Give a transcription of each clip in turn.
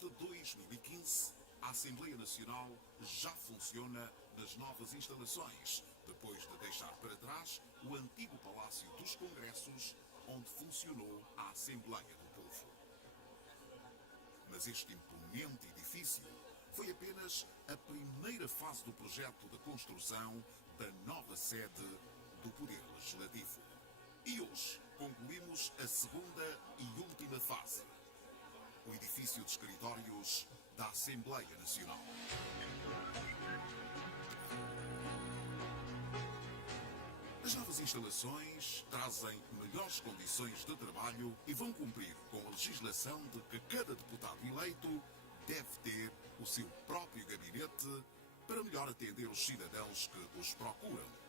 de 2015, a Assembleia Nacional já funciona nas novas instalações, depois de deixar para trás o antigo Palácio dos Congressos, onde funcionou a Assembleia do Povo. Mas este imponente edifício foi apenas a primeira fase do projeto de construção da nova sede do Poder Legislativo. E hoje concluímos a segunda e última fase. O edifício de escritórios da Assembleia Nacional. As novas instalações trazem melhores condições de trabalho e vão cumprir com a legislação de que cada deputado eleito deve ter o seu próprio gabinete para melhor atender os cidadãos que os procuram.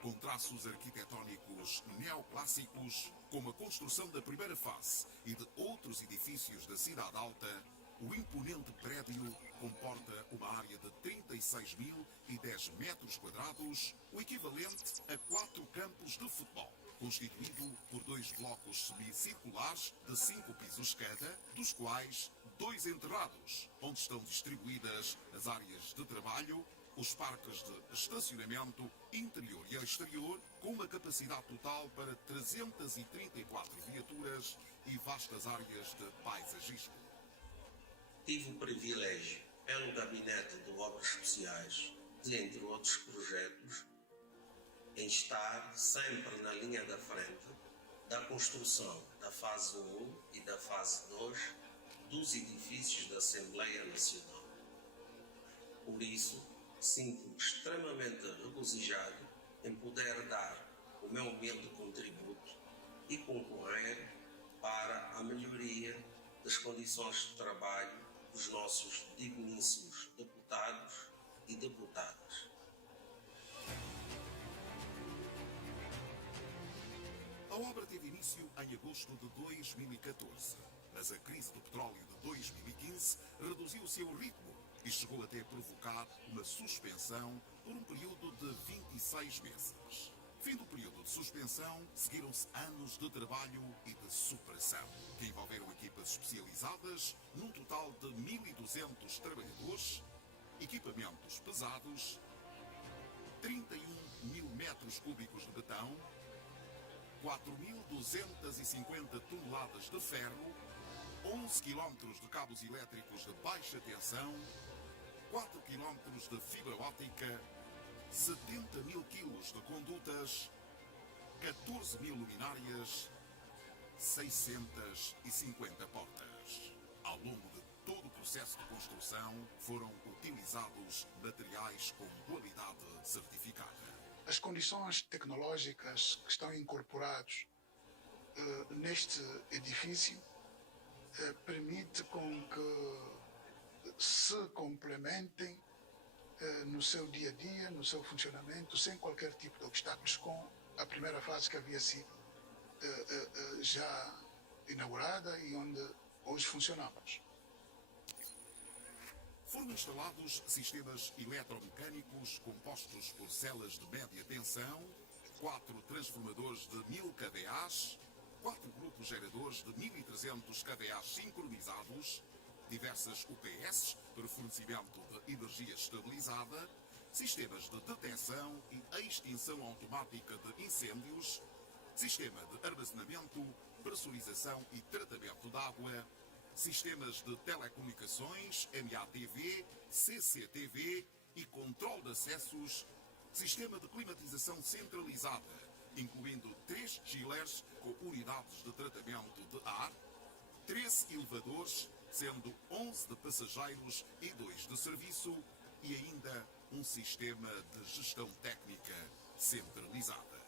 Com traços arquitetónicos neoclássicos, como a construção da primeira fase e de outros edifícios da Cidade Alta, o imponente prédio comporta uma área de 36.010 metros quadrados, o equivalente a 4 campos de futebol, constituído por 2 blocos semicirculares de 5 pisos cada, dos quais 2 enterrados, onde estão distribuídas as áreas de trabalho, os parques de estacionamento interior e exterior, com uma capacidade total para 334 viaturas e vastas áreas de paisagismo. Tive o privilégio, pelo Gabinete de Obras Especiais, de, entre outros projetos, em estar sempre na linha da frente da construção da fase 1 e da fase 2 dos edifícios da Assembleia Nacional. Por isso, sinto-me extremamente regozijado em poder dar o meu humilde contributo e concorrer para a melhoria das condições de trabalho dos nossos digníssimos deputados e deputadas. A obra teve início em agosto de 2014, mas a crise do petróleo de 2015 reduziu o seu ritmo e chegou até a provocar uma suspensão por um período de 26 meses. Fim do período de suspensão, seguiram-se anos de trabalho e de superação, que envolveram equipas especializadas, num total de 1.200 trabalhadores, equipamentos pesados, 31.000 metros cúbicos de betão, 4.250 toneladas de ferro, 11 km de cabos elétricos de baixa tensão, 4 km de fibra óptica, 70.000 kg de condutas, 14.000 luminárias, 650 portas. Ao longo de todo o processo de construção, foram utilizados materiais com qualidade certificada. As condições tecnológicas que estão incorporadas neste edifício permite com que se complementem no seu dia a dia, no seu funcionamento, sem qualquer tipo de obstáculos, com a primeira fase que havia sido já inaugurada e onde hoje funcionamos. Foram instalados sistemas eletromecânicos compostos por celas de média tensão, 4 transformadores de 1000 kVA, 4 grupos geradores de 1300 kVA sincronizados, diversas UPS para fornecimento de energia estabilizada, sistemas de detecção e extinção automática de incêndios, sistema de armazenamento, pressurização e tratamento de água, sistemas de telecomunicações, MATV, CCTV e controle de acessos, sistema de climatização centralizada, incluindo 3 chillers com unidades de tratamento de ar, 13 elevadores, sendo 11 de passageiros e 2 de serviço, e ainda um sistema de gestão técnica centralizada.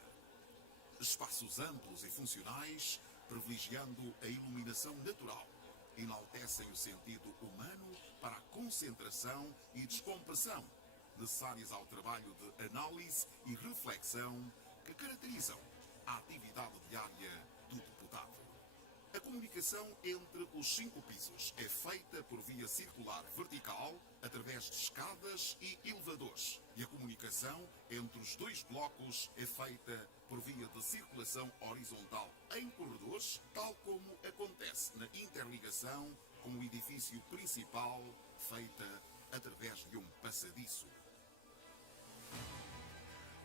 Espaços amplos e funcionais, privilegiando a iluminação natural, enaltecem o sentido humano para a concentração e descompressão necessárias ao trabalho de análise e reflexão que caracterizam a atividade diária do deputado. A comunicação entre os 5 pisos é feita por via circular vertical, através de escadas e elevadores. E a comunicação entre os 2 blocos é feita por via de circulação horizontal em corredores, tal como acontece na interligação com o edifício principal, feita através de um passadiço.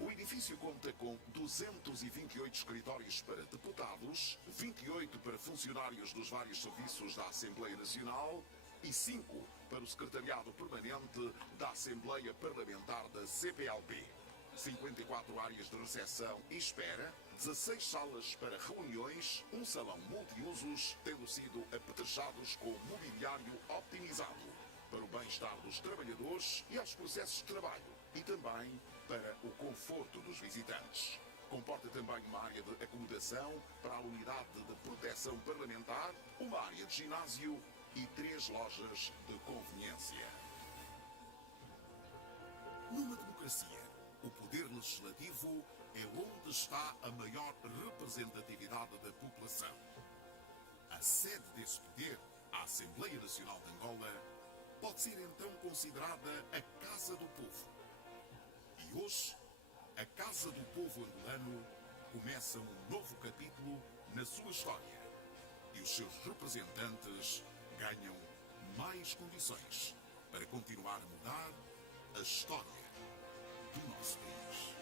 O edifício conta com 228 escritórios para deputados, 28 para funcionários dos vários serviços da Assembleia Nacional e 5 para o secretariado permanente da Assembleia Parlamentar da CPLP. 54 áreas de recepção e espera, 16 salas para reuniões, um salão multiusos, tendo sido apetrechados com mobiliário optimizado para o bem-estar dos trabalhadores e aos processos de trabalho, e também para o conforto dos visitantes. Comporta também uma área de acomodação para a unidade de proteção parlamentar, uma área de ginásio e 3 lojas de conveniência. Numa democracia, o poder legislativo é onde está a maior representatividade da população. A sede desse poder, a Assembleia Nacional de Angola, pode ser então considerada a Casa do Povo. E hoje, a Casa do Povo angolano começa um novo capítulo na sua história. E os seus representantes ganham mais condições para continuar a mudar a história do nosso país.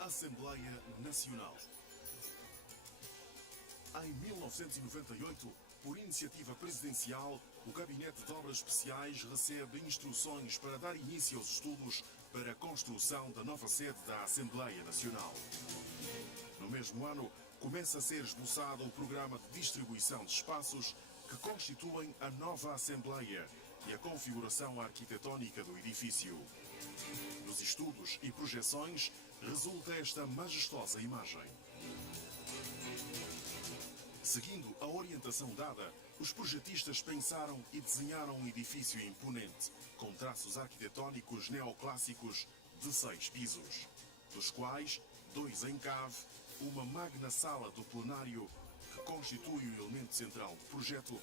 Assembleia Nacional. Em 1998, por iniciativa presidencial, o Gabinete de Obras Especiais recebe instruções para dar início aos estudos para a construção da nova sede da Assembleia Nacional. No mesmo ano, começa a ser esboçado o programa de distribuição de espaços que constituem a nova Assembleia e a configuração arquitetónica do edifício. Dos estudos e projeções, resulta esta majestosa imagem. Seguindo a orientação dada, os projetistas pensaram e desenharam um edifício imponente, com traços arquitetónicos neoclássicos de 6 pisos, dos quais 2 em cave, uma magna sala do plenário que constitui o elemento central do projeto,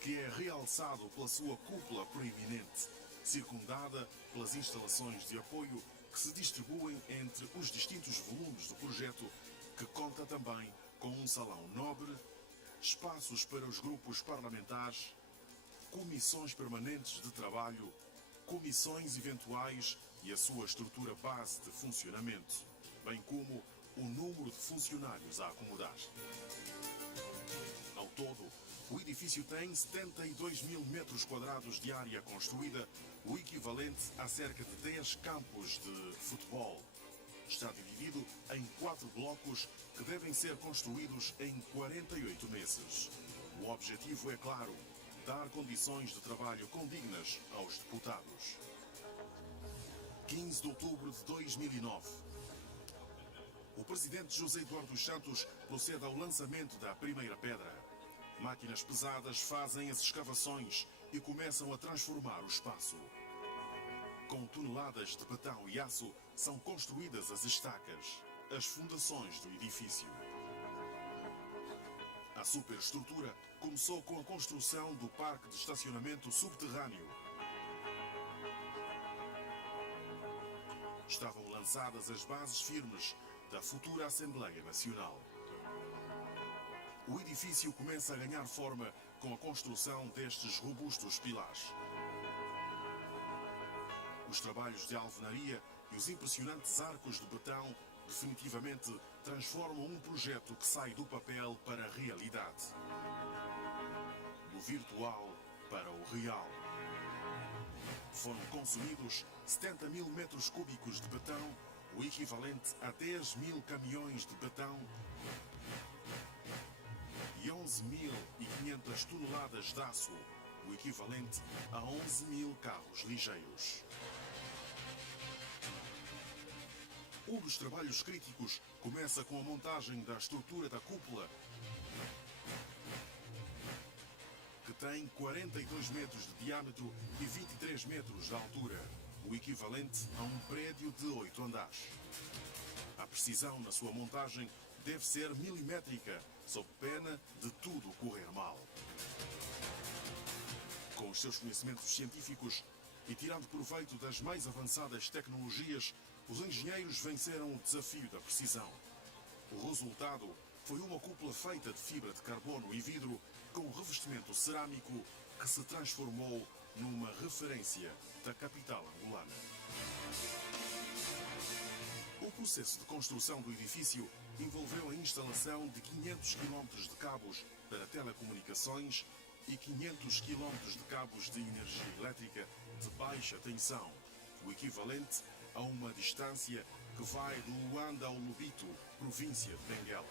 que é realçado pela sua cúpula proeminente, circundada pelas instalações de apoio que se distribuem entre os distintos volumes do projeto, que conta também com um salão nobre, espaços para os grupos parlamentares, comissões permanentes de trabalho, comissões eventuais e a sua estrutura base de funcionamento, bem como o número de funcionários a acomodar. Ao todo, o edifício tem 72 mil metros quadrados de área construída, o equivalente a cerca de 10 campos de futebol. Está dividido em 4 blocos que devem ser construídos em 48 meses. O objetivo é claro: dar condições de trabalho condignas aos deputados. 15 de outubro de 2009. O presidente José Eduardo dos Santos procede ao lançamento da primeira pedra. Máquinas pesadas fazem as escavações e começam a transformar o espaço. Com toneladas de betão e aço, são construídas as estacas, as fundações do edifício. A superestrutura começou com a construção do parque de estacionamento subterrâneo. Estavam lançadas as bases firmes da futura Assembleia Nacional. O edifício começa a ganhar forma com a construção destes robustos pilares. Os trabalhos de alvenaria e os impressionantes arcos de betão definitivamente transformam um projeto que sai do papel para a realidade. Do virtual para o real. Foram consumidos 70 mil metros cúbicos de betão, o equivalente a 10 mil caminhões de betão, e 11.500 toneladas de aço, o equivalente a 11 mil carros ligeiros. Um dos trabalhos críticos começa com a montagem da estrutura da cúpula, que tem 42 metros de diâmetro e 23 metros de altura, o equivalente a um prédio de 8 andares. A precisão na sua montagem deve ser milimétrica, sob pena de tudo correr mal. Com os seus conhecimentos científicos e tirando proveito das mais avançadas tecnologias, os engenheiros venceram o desafio da precisão. O resultado foi uma cúpula feita de fibra de carbono e vidro com um revestimento cerâmico que se transformou numa referência da capital angolana. O processo de construção do edifício envolveu a instalação de 500 km de cabos para telecomunicações e 500 km de cabos de energia elétrica de baixa tensão, o equivalente a uma distância que vai de Luanda ao Lobito, província de Benguela.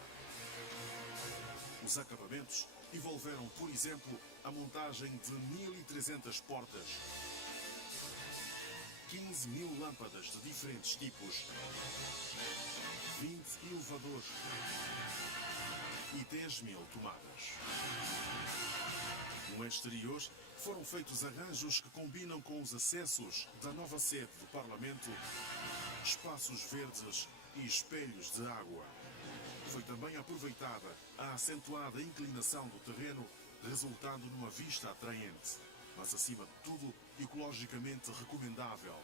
Os acabamentos envolveram, por exemplo, a montagem de 1.300 portas, 15 mil lâmpadas de diferentes tipos, 20 elevadores e 10 mil tomadas. No exterior, foram feitos arranjos que combinam com os acessos da nova sede do Parlamento, espaços verdes e espelhos de água. Foi também aproveitada a acentuada inclinação do terreno, resultando numa vista atraente, mas acima de tudo, ecologicamente recomendável,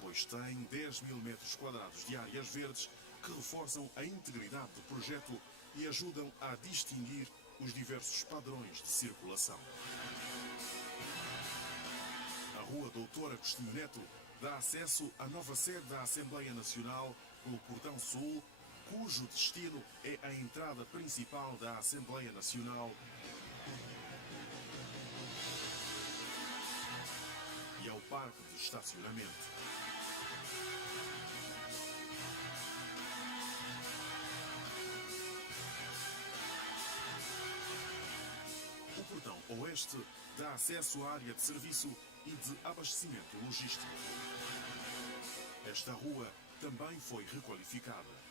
pois tem 10 mil metros quadrados de áreas verdes que reforçam a integridade do projeto e ajudam a distinguir os diversos padrões de circulação. A Rua Doutor Agostinho Neto dá acesso à nova sede da Assembleia Nacional pelo Portão Sul, cujo destino é a entrada principal da Assembleia Nacional e ao parque de estacionamento. O portão oeste dá acesso à área de serviço e de abastecimento logístico. Esta rua também foi requalificada.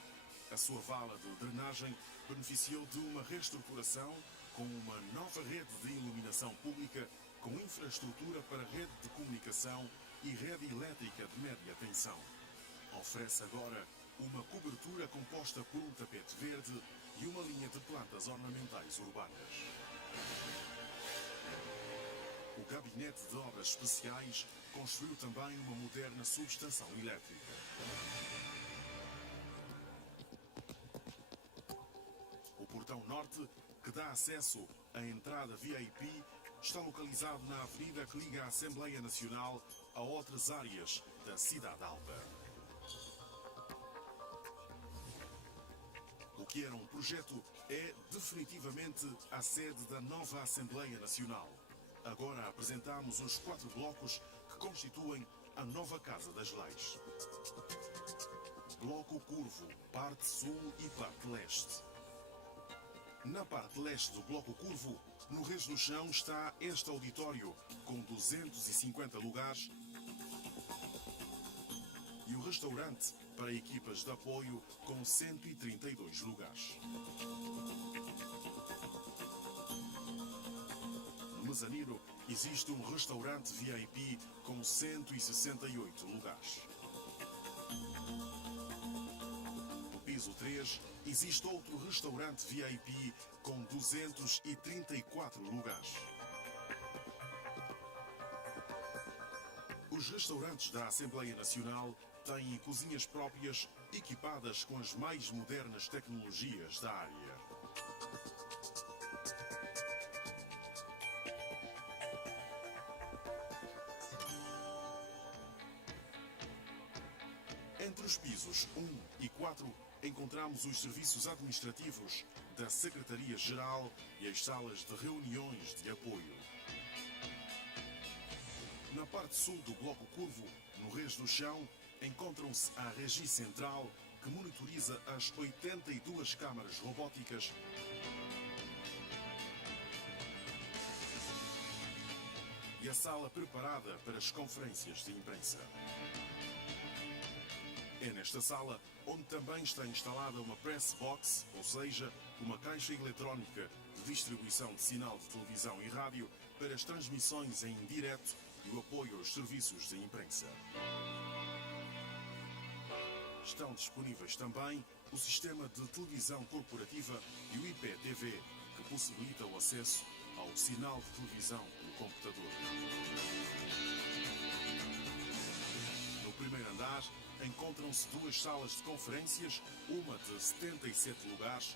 A sua vala de drenagem beneficiou de uma reestruturação com uma nova rede de iluminação pública, com infraestrutura para rede de comunicação e rede elétrica de média tensão. Oferece agora uma cobertura composta por um tapete verde e uma linha de plantas ornamentais urbanas. O Gabinete de Obras Especiais construiu também uma moderna subestação elétrica. O portão norte, que dá acesso à entrada VIP, está localizado na avenida que liga a Assembleia Nacional a outras áreas da Cidade Alta. O que era um projeto é definitivamente a sede da nova Assembleia Nacional. Agora apresentamos os 4 blocos que constituem a nova Casa das Leis. Bloco Curvo, parte sul e parte leste. Na parte leste do Bloco Curvo, no resto do chão, está este auditório com 250 lugares e o restaurante para equipas de apoio com 132 lugares. No mezanino existe um restaurante VIP com 168 lugares. No piso 3 existe outro restaurante VIP com 234 lugares. Os restaurantes da Assembleia Nacional têm cozinhas próprias equipadas com as mais modernas tecnologias da área. Entre os pisos 1 e 4 encontramos os serviços administrativos da Secretaria-Geral e as salas de reuniões de apoio. Na parte sul do bloco curvo, no Reis do Chão, encontram-se a Regi Central, que monitoriza as 82 câmaras robóticas e a sala preparada para as conferências de imprensa. É nesta sala onde também está instalada uma press box, ou seja, uma caixa eletrónica de distribuição de sinal de televisão e rádio para as transmissões em direto e o apoio aos serviços de imprensa. Estão disponíveis também o sistema de televisão corporativa e o IPTV, que possibilita o acesso ao sinal de televisão no computador. No primeiro andar, encontram-se duas salas de conferências, uma de 77 lugares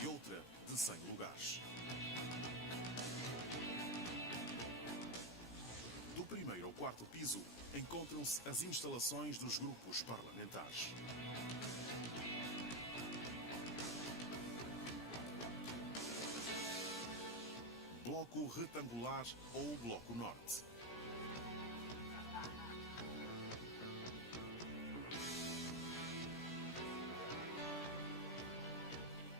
e outra de 100 lugares. Do primeiro ao quarto piso, encontram-se as instalações dos grupos parlamentares. Bloco retangular ou Bloco Norte.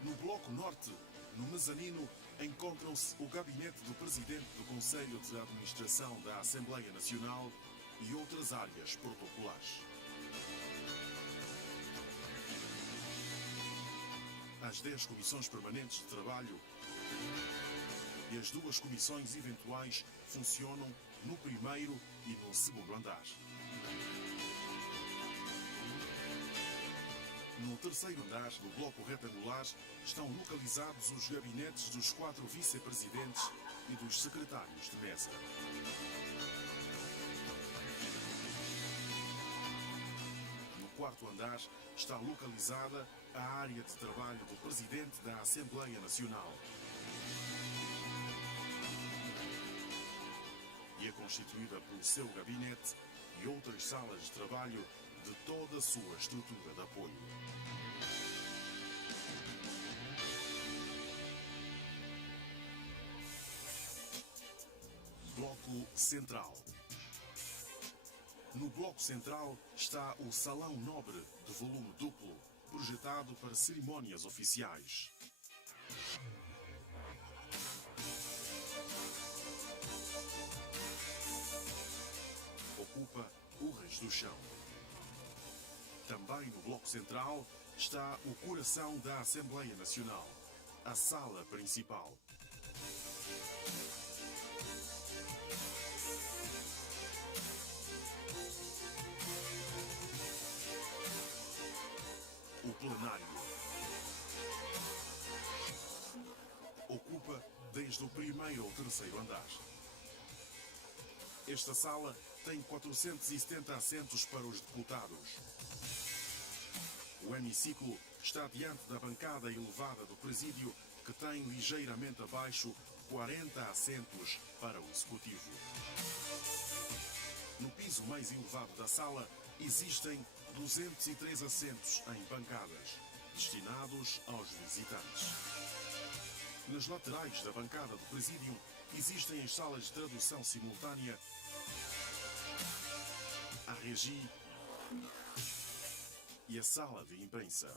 No Bloco Norte, no mezanino, encontram-se o gabinete do Presidente do Conselho de Administração da Assembleia Nacional e outras áreas protocolares. As 10 comissões permanentes de trabalho e as 2 comissões eventuais funcionam no primeiro e no segundo andar. No terceiro andar do bloco retangular estão localizados os gabinetes dos 4 vice-presidentes e dos secretários de mesa. No quarto andar está localizada a área de trabalho do Presidente da Assembleia Nacional e é constituída pelo seu gabinete e outras salas de trabalho de toda a sua estrutura de apoio. Bloco Central. No Bloco Central está o Salão Nobre de volume duplo, projetado para cerimónias oficiais. Ocupa o Reis do Chão. Também no Bloco Central está o coração da Assembleia Nacional, a sala principal. O plenário ocupa desde o primeiro ao terceiro andar. Esta sala tem 470 assentos para os deputados. O hemiciclo está diante da bancada elevada do presídio, que tem ligeiramente abaixo 40 assentos para o executivo. No piso mais elevado da sala existem 203 assentos em bancadas, destinados aos visitantes. Nas laterais da bancada do presídio existem as salas de tradução simultânea, a regi e a sala de imprensa.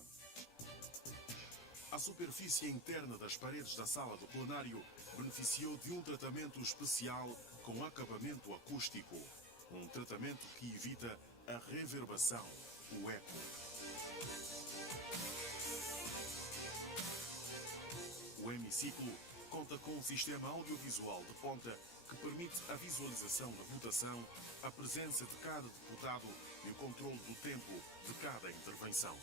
A superfície interna das paredes da sala do plenário beneficiou de um tratamento especial com acabamento acústico, um tratamento que evita a reverbação, o eco. O hemiciclo conta com um sistema audiovisual de ponta que permite a visualização da votação, a presença de cada deputado e o controle do tempo de cada intervenção.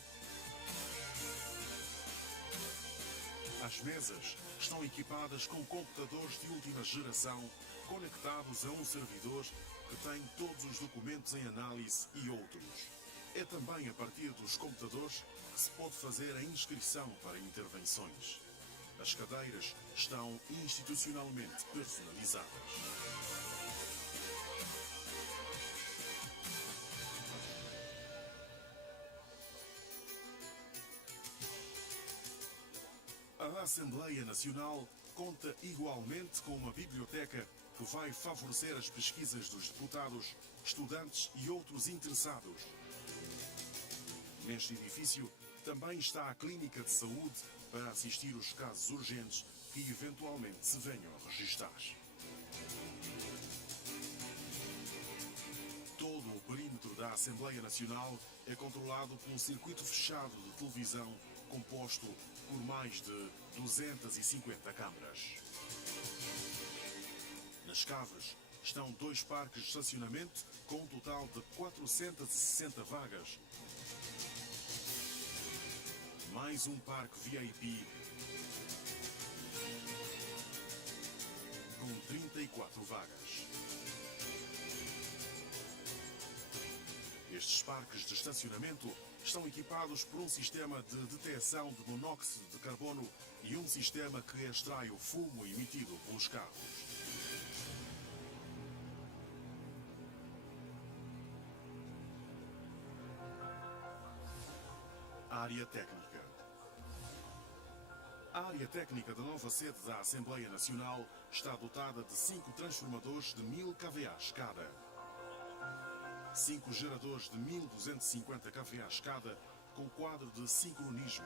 As mesas estão equipadas com computadores de última geração conectados a um servidor que tem todos os documentos em análise e outros. É também a partir dos computadores que se pode fazer a inscrição para intervenções. As cadeiras estão institucionalmente personalizadas. A Assembleia Nacional conta igualmente com uma biblioteca que vai favorecer as pesquisas dos deputados, estudantes e outros interessados. Neste edifício também está a Clínica de Saúde para assistir os casos urgentes que eventualmente se venham a registrar. Todo o perímetro da Assembleia Nacional é controlado por um circuito fechado de televisão composto por mais de 250 câmaras. Nas caves estão 2 parques de estacionamento com um total de 460 vagas. Mais um parque VIP com 34 vagas. Estes parques de estacionamento estão equipados por um sistema de detecção de monóxido de carbono e um sistema que extrai o fumo emitido pelos carros. Área técnica. A área técnica da nova sede da Assembleia Nacional está dotada de 5 transformadores de 1000 kVA cada. 5 geradores de 1250 kVA cada com quadro de sincronismo.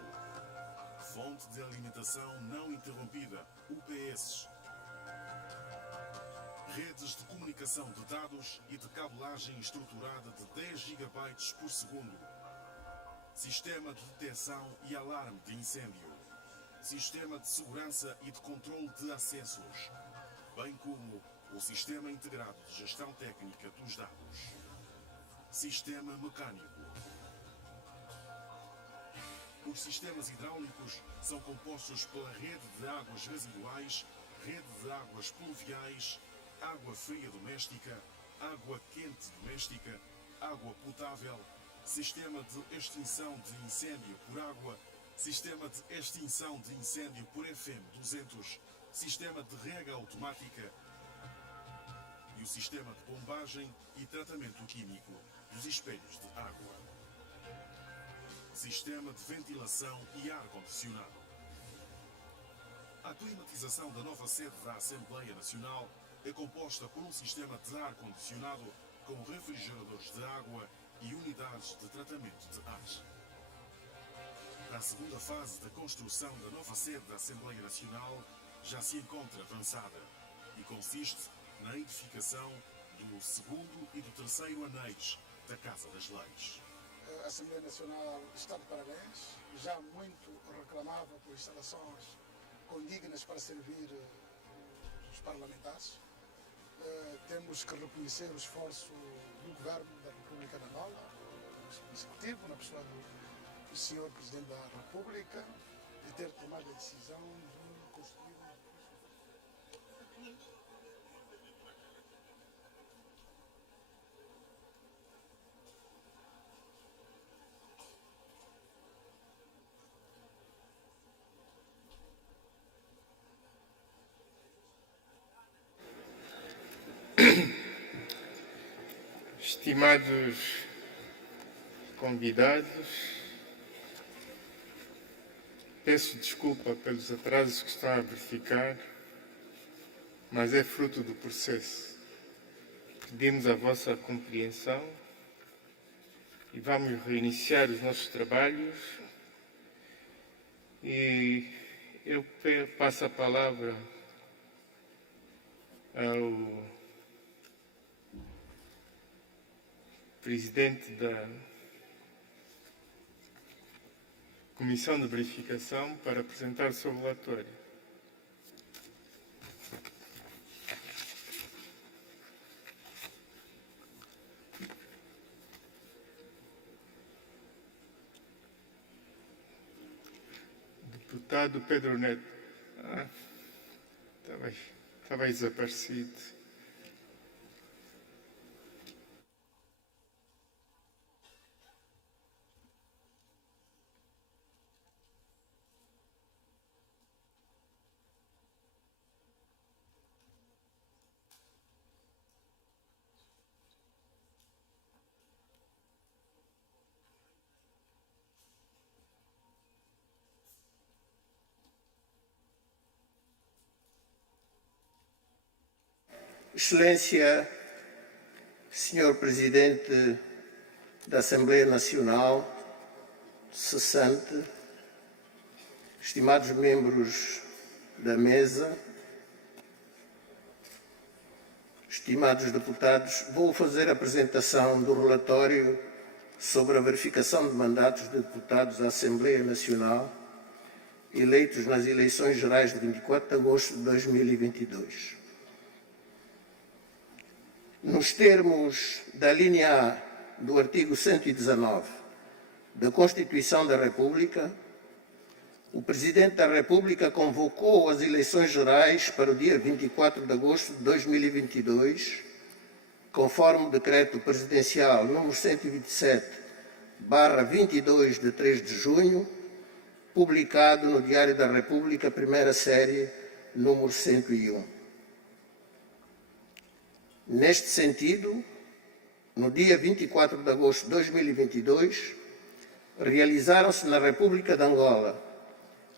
Fonte de alimentação não interrompida, UPS. Redes de comunicação de dados e de cabelagem estruturada de 10 GB por segundo. Sistema de detecção e alarme de incêndio. Sistema de segurança e de controle de acessos, bem como o Sistema Integrado de Gestão Técnica dos Dados. Sistema mecânico. Os sistemas hidráulicos são compostos pela rede de águas residuais, rede de águas pluviais, água fria doméstica, água quente doméstica, água potável, sistema de extinção de incêndio por água, sistema de extinção de incêndio por FM200, sistema de rega automática e o sistema de bombagem e tratamento químico dos espelhos de água. Sistema de ventilação e ar-condicionado. A climatização da nova sede da Assembleia Nacional é composta por um sistema de ar-condicionado com refrigeradores de água e unidades de tratamento de ar. A segunda fase da construção da nova sede da Assembleia Nacional já se encontra avançada e consiste na edificação do segundo e do terceiro anéis da Casa das Leis. A Assembleia Nacional está de parabéns. Já muito reclamava por instalações condignas para servir os parlamentares. Temos que reconhecer o esforço do Governo da República de Angola, do Executivo, na pessoa do Senhor Presidente da República, de ter tomado a decisão de construir um edifício. Estimados convidados, peço desculpa pelos atrasos que estão a verificar, mas é fruto do processo. Pedimos a vossa compreensão e vamos reiniciar os nossos trabalhos. E eu passo a palavra ao presidente da Comissão de Verificação para apresentar o seu relatório. deputado Pedro Neto. Estava desaparecido. Excelência, Senhor Presidente da Assembleia Nacional, cessante, estimados membros da mesa, estimados deputados, vou fazer a apresentação do relatório sobre a verificação de mandatos de deputados da Assembleia Nacional eleitos nas eleições gerais de 24 de agosto de 2022. Nos termos da linha A do artigo 119 da Constituição da República, o Presidente da República convocou as eleições gerais para o dia 24 de agosto de 2022, conforme o Decreto Presidencial número 127/22 de 3 de junho, publicado no Diário da República, primeira série, número 101. Neste sentido, no dia 24 de agosto de 2022, realizaram-se na República de Angola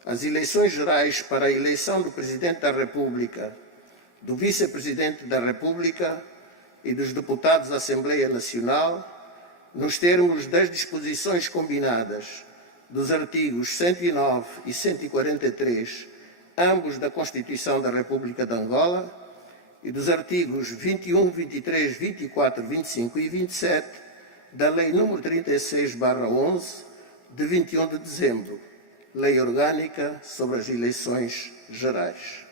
as eleições gerais para a eleição do Presidente da República, do Vice-Presidente da República e dos deputados da Assembleia Nacional, nos termos das disposições combinadas dos artigos 109 e 143, ambos da Constituição da República de Angola, e dos artigos 21, 23, 24, 25 e 27 da Lei nº 36/11, de 21 de dezembro, Lei Orgânica sobre as Eleições Gerais.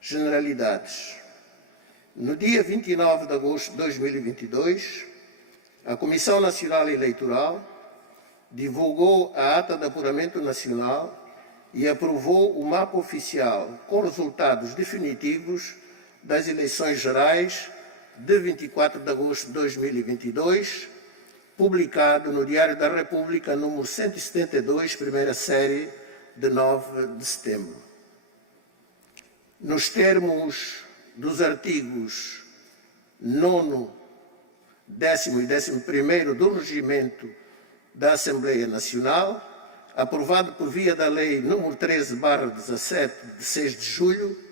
Generalidades. No dia 29 de agosto de 2022, a Comissão Nacional Eleitoral divulgou a ata de apuramento nacional e aprovou o mapa oficial com resultados definitivos das eleições gerais de 24 de agosto de 2022, publicado no Diário da República, número 172, primeira série, de 9 de setembro. Nos termos dos artigos 9º, 10º e 11º do Regimento da Assembleia Nacional, aprovado por via da Lei nº 13/17, de 6 de julho,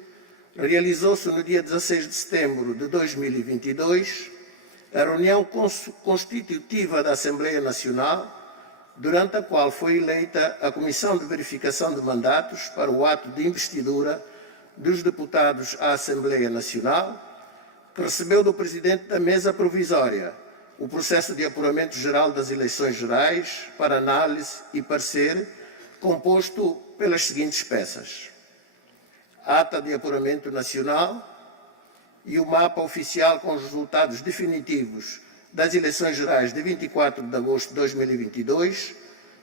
realizou-se no dia 16 de setembro de 2022 a reunião constitutiva da Assembleia Nacional, durante a qual foi eleita a Comissão de Verificação de Mandatos para o ato de investidura dos deputados à Assembleia Nacional, que recebeu do Presidente da Mesa Provisória o processo de apuramento geral das eleições gerais para análise e parecer, composto pelas seguintes peças: a ata de apuramento nacional e o mapa oficial com os resultados definitivos das eleições gerais de 24 de agosto de 2022,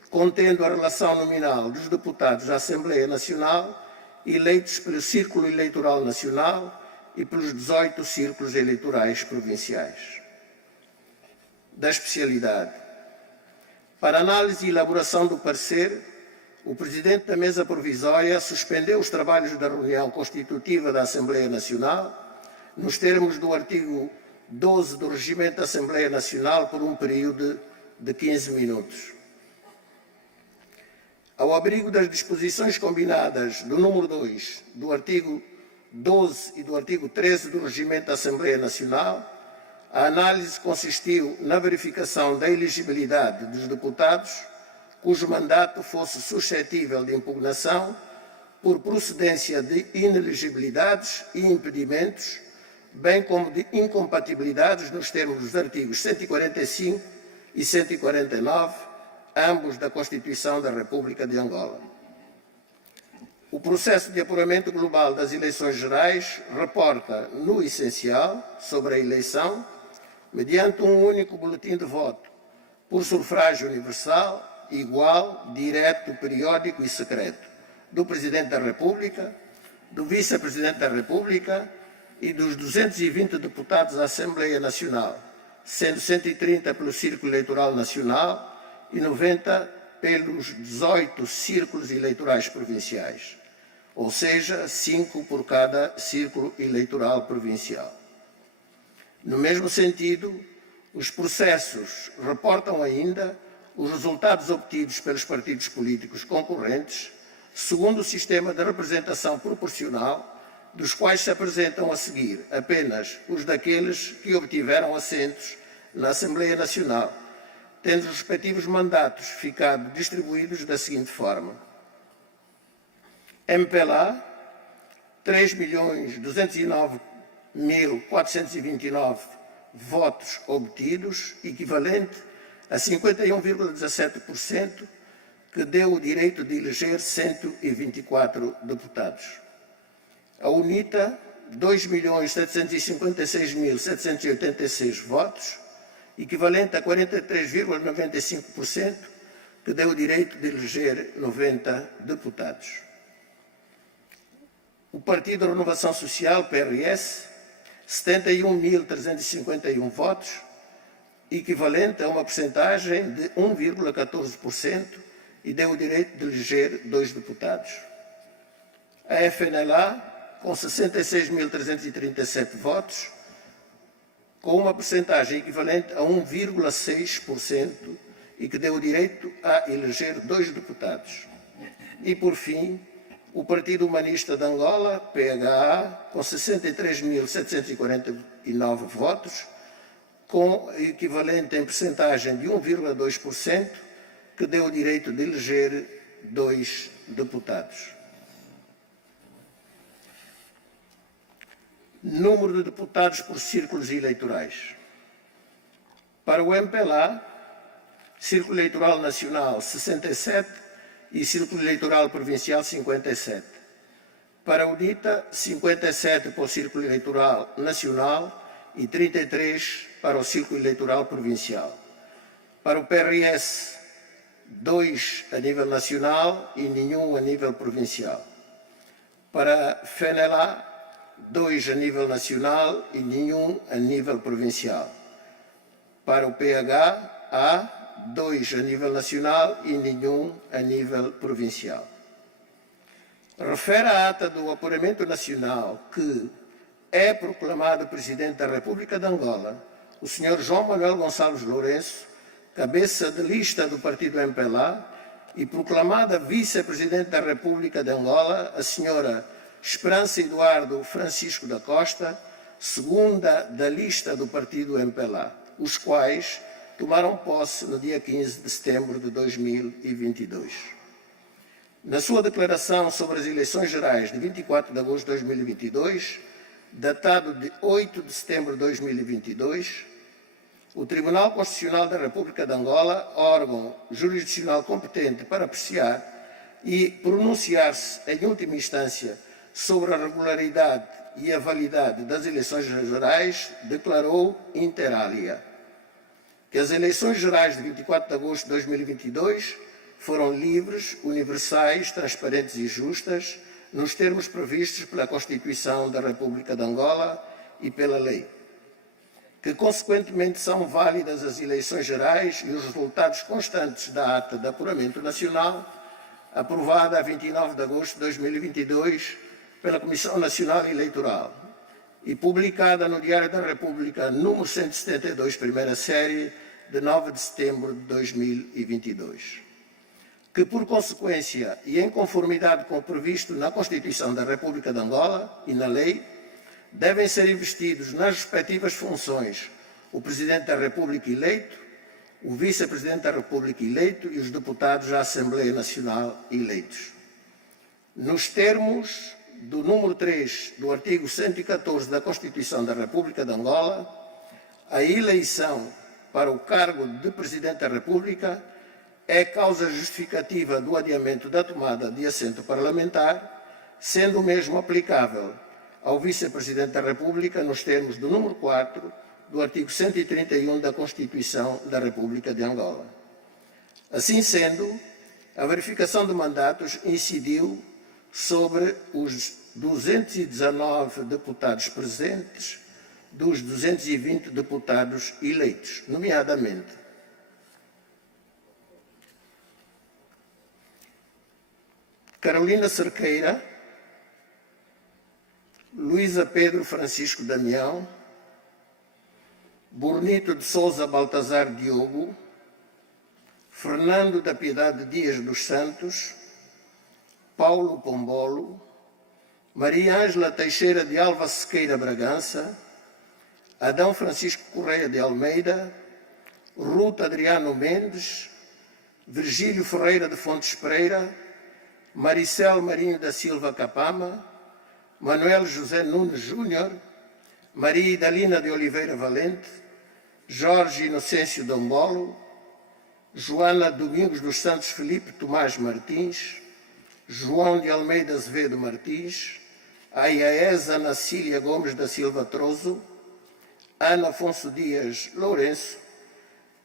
contendo a relação nominal dos deputados da Assembleia Nacional eleitos pelo Círculo Eleitoral Nacional e pelos 18 círculos eleitorais provinciais. Da especialidade. Para análise e elaboração do parecer, o Presidente da Mesa Provisória suspendeu os trabalhos da reunião constitutiva da Assembleia Nacional, nos termos do artigo 12 do Regimento da Assembleia Nacional, por um período de 15 minutos. Ao abrigo das disposições combinadas do número 2 do artigo 12 e do artigo 13 do Regimento da Assembleia Nacional, a análise consistiu na verificação da elegibilidade dos deputados cujo mandato fosse suscetível de impugnação por procedência de inelegibilidades e impedimentos, bem como de incompatibilidades nos termos dos artigos 145 e 149, ambos da Constituição da República de Angola. O processo de apuramento global das eleições gerais reporta, no essencial, sobre a eleição, mediante um único boletim de voto, por sufrágio universal, igual, direto, periódico e secreto do Presidente da República, do Vice-Presidente da República e dos 220 deputados da Assembleia Nacional, sendo 130 pelo Círculo Eleitoral Nacional e 90 pelos 18 círculos eleitorais provinciais, ou seja, 5 por cada círculo eleitoral provincial. No mesmo sentido, os processos reportam ainda os resultados obtidos pelos partidos políticos concorrentes, segundo o sistema de representação proporcional, dos quais se apresentam a seguir apenas os daqueles que obtiveram assentos na Assembleia Nacional, tendo os respectivos mandatos ficado distribuídos da seguinte forma: MPLA, 3.209.429 votos obtidos, equivalente a 51,17%, que deu o direito de eleger 124 deputados. A UNITA, 2.756.786 votos, equivalente a 43,95%, que deu o direito de eleger 90 deputados. O Partido Renovação Social, PRS, 71.351 votos, equivalente a uma percentagem de 1,14%, e deu o direito de eleger 2 deputados. A FNLA, com 66.337 votos, com uma percentagem equivalente a 1,6%, e que deu o direito a eleger 2 deputados. E, por fim, o Partido Humanista de Angola, PHA, com 63.749 votos, com equivalente em percentagem de 1,2%, que deu o direito de eleger 2 deputados. Número de deputados por círculos eleitorais. Para o MPLA, Círculo Eleitoral Nacional 67 e Círculo Eleitoral Provincial 57. Para a UNITA, 57 para o Círculo Eleitoral Nacional e 33 para o Círculo Eleitoral Provincial. Para o PRS, 2 a nível nacional e nenhum a nível provincial. Para a FNLA, 2 a nível nacional e nenhum a nível provincial. Para o PH, há 2 a nível nacional e nenhum a nível provincial. Refere a ata do apuramento nacional que é proclamado Presidente da República de Angola o Sr. João Manuel Gonçalves Lourenço, cabeça de lista do partido MPLA, e proclamada Vice-Presidente da República de Angola a Sra. Esperança Eduardo Francisco da Costa, segunda da lista do partido MPLA, os quais tomaram posse no dia 15 de setembro de 2022. Na sua declaração sobre as eleições gerais de 24 de agosto de 2022, datado de 8 de setembro de 2022, o Tribunal Constitucional da República de Angola, órgão jurisdicional competente para apreciar e pronunciar-se em última instância sobre a regularidade e a validade das eleições gerais, declarou inter alia que as eleições gerais de 24 de agosto de 2022 foram livres, universais, transparentes e justas, nos termos previstos pela Constituição da República de Angola e pela lei, que consequentemente são válidas as eleições gerais e os resultados constantes da ata de apuramento nacional, aprovada a 29 de agosto de 2022 pela Comissão Nacional Eleitoral e publicada no Diário da República, número 172, primeira série, de 9 de setembro de 2022. Que, por consequência e em conformidade com o previsto na Constituição da República de Angola e na lei, devem ser investidos nas respectivas funções o Presidente da República eleito, o Vice-Presidente da República eleito e os deputados à Assembleia Nacional eleitos. Nos termos do número 3 do artigo 114 da Constituição da República de Angola, a eleição para o cargo de Presidente da República é causa justificativa do adiamento da tomada de assento parlamentar, sendo o mesmo aplicável ao Vice-Presidente da República nos termos do número 4 do artigo 131 da Constituição da República de Angola. Assim sendo, a verificação de mandatos incidiu sobre os 219 deputados presentes dos 220 deputados eleitos, nomeadamente Carolina Cerqueira, Luísa Pedro Francisco Damião, Bornito de Souza Baltazar Diogo, Fernando da Piedade Dias dos Santos, Paulo Pombolo, Maria Ângela Teixeira de Alva Sequeira Bragança, Adão Francisco Correia de Almeida, Ruth Adriano Mendes, Virgílio Ferreira de Fontes Pereira, Maricel Marinho da Silva Capama, Manuel José Nunes Júnior, Maria Idalina de Oliveira Valente, Jorge Inocêncio Dombolo, Joana Domingos dos Santos Felipe Tomás Martins, João de Almeida Azevedo Martins, Ayaesa Nacília Gomes da Silva Troso, Ana Afonso Dias Lourenço,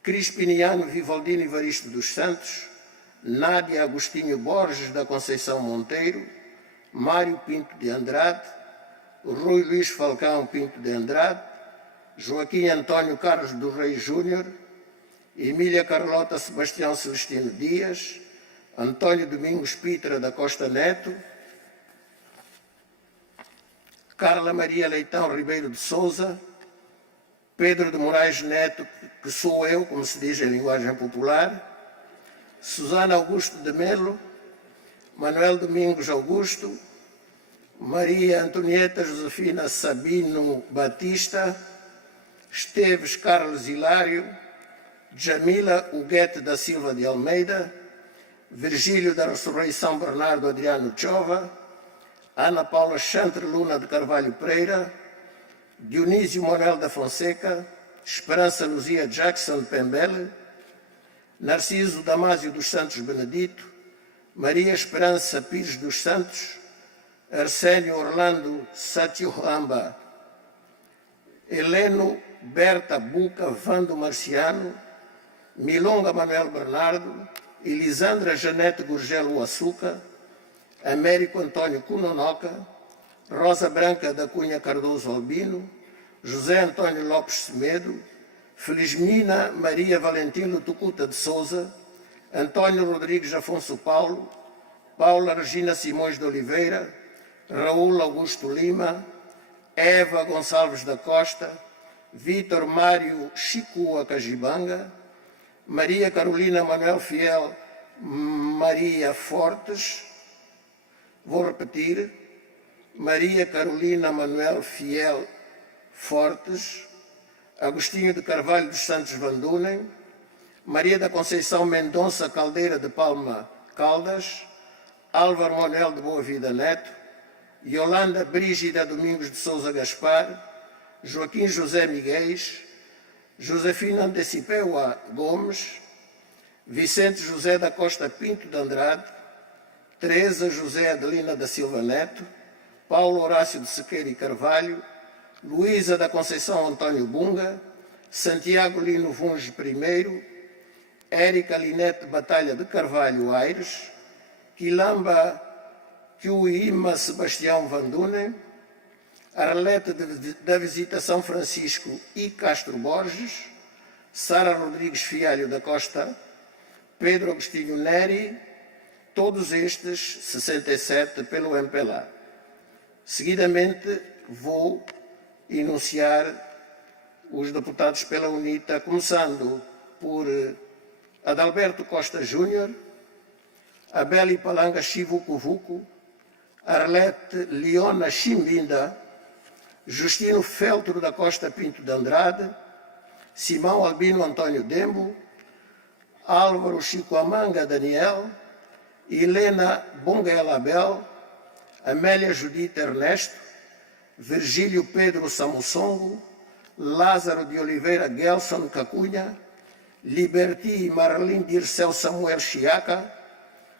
Crispiniano Vivaldino Evaristo dos Santos, Nádia Agostinho Borges da Conceição Monteiro, Mário Pinto de Andrade, Rui Luís Falcão Pinto de Andrade, Joaquim Antônio Carlos do Rei Júnior, Emília Carlota Sebastião Celestino Dias, Antônio Domingos Pitra da Costa Neto, Carla Maria Leitão Ribeiro de Souza, Pedro de Moraes Neto, que sou eu, como se diz em linguagem popular, Susana Augusto de Melo, Manuel Domingos Augusto, Maria Antonieta Josefina Sabino Batista, Esteves Carlos Hilário, Jamila Huguete da Silva de Almeida, Virgílio da Ressurreição Bernardo Adriano Chova, Ana Paula Chantre Luna de Carvalho Pereira, Dionísio Manuel da Fonseca, Esperança Luzia Jackson Pembele, Narciso Damásio dos Santos Benedito, Maria Esperança Pires dos Santos, Arsénio Orlando Satiohamba, Heleno Berta Buca Vando Marciano, Milonga Manuel Bernardo, Elisandra Janete Gurgelo Açúcar, Américo Antônio Cunonoca, Rosa Branca da Cunha Cardoso Albino, José Antônio Lopes Semedo, Felizmina Maria Valentino Tucuta de Souza, Antônio Rodrigues Afonso Paulo, Paula Regina Simões de Oliveira, Raul Augusto Lima, Eva Gonçalves da Costa, Vítor Mário Chicua Cajibanga, Maria Carolina Manuel Fiel Maria Fortes, vou repetir, Maria Carolina Manuel Fiel Fortes, Agostinho de Carvalho dos Santos Vandunem, Maria da Conceição Mendonça Caldeira de Palma Caldas, Álvaro Manuel de Boa Vida Neto, Yolanda Brígida Domingos de Souza Gaspar, Joaquim José Miguéis, Josefina Antecipeua Gomes, Vicente José da Costa Pinto de Andrade, Teresa José Adelina da Silva Neto, Paulo Horácio de Sequeira e Carvalho, Luísa da Conceição Antônio Bunga, Santiago Lino Vunge I, Érica Linete Batalha de Carvalho Aires, Quilamba Kiuima Sebastião Vandune, Arlete da Visitação Francisco e Castro Borges, Sara Rodrigues Fialho da Costa, Pedro Agostinho Neri, todos estes 67 pelo MPLA. Seguidamente vou enunciar os deputados pela UNITA, começando por Adalberto Costa Júnior, Abeli Palanga Chivucuvuco, Arlete Leona Chimbinda, Justino Feltro da Costa Pinto de Andrade, Simão Albino Antônio Dembo, Álvaro Chicoamanga Daniel, Helena Bonguela Abel, Amélia Judite Ernesto, Virgílio Pedro Samussongo, Lázaro de Oliveira Gelson Cacunha, Liberti Marlin Dirceu Samuel Chiaca,